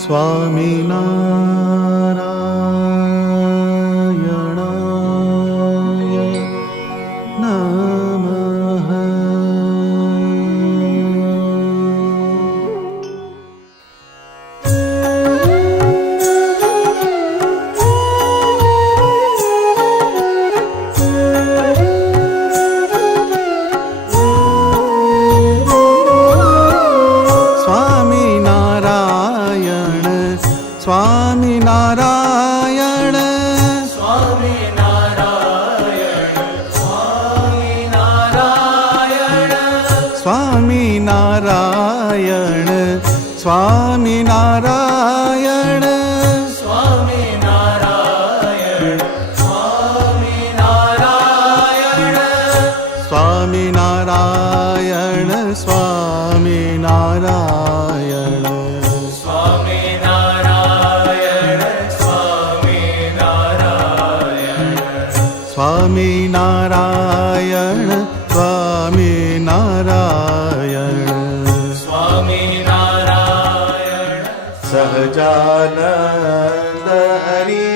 સ્વામિનારાયણાય નમઃ. સ્વામિનારાયણ સ્વામિનારાયણ સ્વામિનારાયણ સ્વામિનારાયણ સ્વામિનારાયણ સ્વામિનારાયણ સ્વામિનારાયણ સ્વામિનારાયણ સ્વામિનારાયણ સહજાનંદ હરિ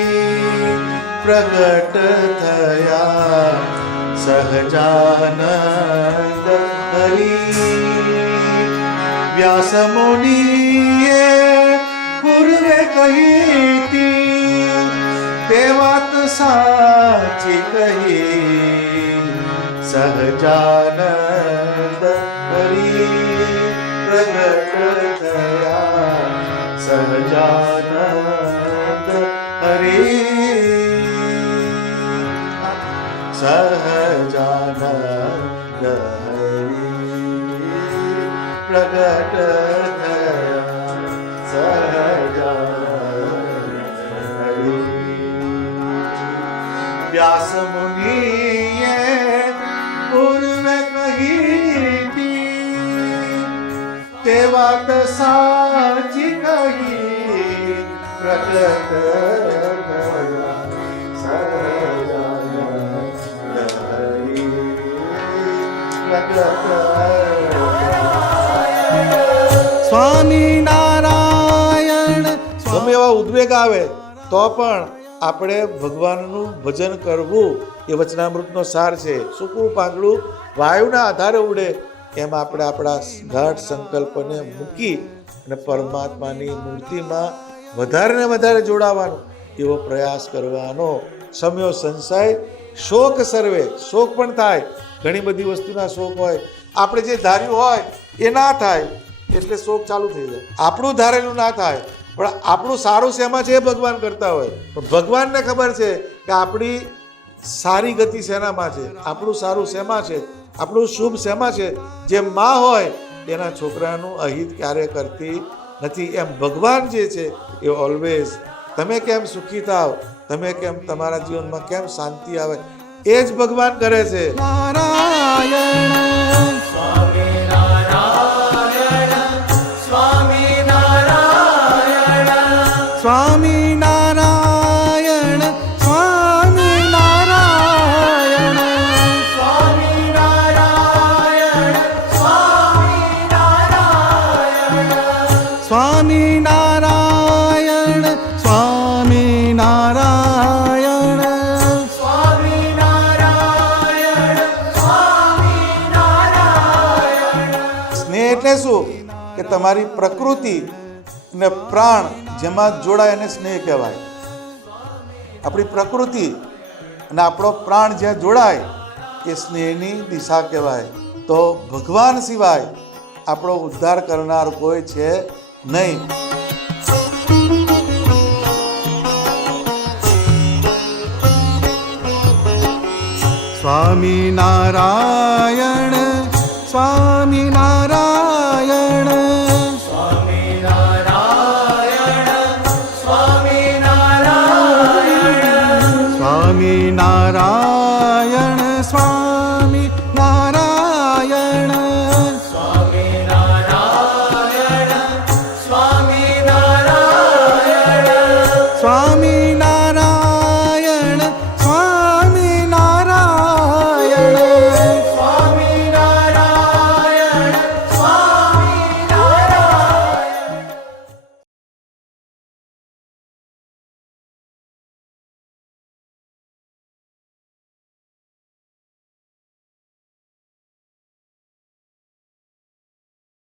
પ્રગટ થયા સહજાનંદ હરિ વ્યાસ મુનિએ પૂર્વે કહી તે વાત સાચી કહી સહજાનંદ હરિ પ્રગટ થયા સહજાનંદ હરિ સહજાનંદ હરિ પ્રગટ થયા સહજાનંદ હરિ વ્યાસ મુનિએ પૂર્વે કહી તે વાત સાચી કહી પ્રગટ સ્વામિનારાયણ. ગમે એવા ઉદ્વેગ આવે તો પણ આપણે ભગવાનનું ભજન કરવું એ વચનામૃતનો સાર છે. સૂકું પાંદડું વાયુના આધારે ઉડે એમ આપણે આપણા ગાઢ સંકલ્પને મૂકી અને પરમાત્માની મૂર્તિમાં વધારે ને વધારે જોડાવાનો એવો પ્રયાસ કરવાનો. સમયો સંશય શોક સર્વે. શોક પણ થાય, ઘણી બધી વસ્તુના શોક હોય, આપણે જે ધાર્યું હોય એ ના થાય એટલે શોક ચાલુ થઈ જાય. આપણું ધારેલું ના થાય પણ આપણું સારું શેમાં છે એ ભગવાન કરતા હોય. પણ ભગવાનને ખબર છે કે આપણી સારી ગતિ શેનામાં છે, આપણું સારું શેમાં છે, આપણું શુભ શેમાં છે. જે માં હોય એના છોકરાનું અહિત ક્યારે કરતી નથી. એમ ભગવાન જે છે એ ઓલવેઝ તમે કેમ સુખી થાવ, તમે કેમ તમારા જીવનમાં કેમ શાંતિ આવે એ જ ભગવાન કરે છે. નારાયણ સ્વામિનારાયણ સ્વામિનારાયણ સ્વામિનારાયણ સ્વામિનારાયણ સ્વામિનારાયણ સ્વામિનારાયણ સ્વામિનારાયણ. સ્નેહ એટલે શું કે તમારી પ્રકૃતિ ને પ્રાણ જેમાં જોડાય એને સ્નેહ કહેવાય. આપણી પ્રકૃતિ અને આપણો પ્રાણ જ્યાં જોડાય એ સ્નેહની દિશા કહેવાય. તો ભગવાન સિવાય આપણો ઉદ્ધાર કરનાર કોઈ છે નહીં. સ્વામિનારાયણ સ્વામિનારાયણ સ્વામિનારાયણ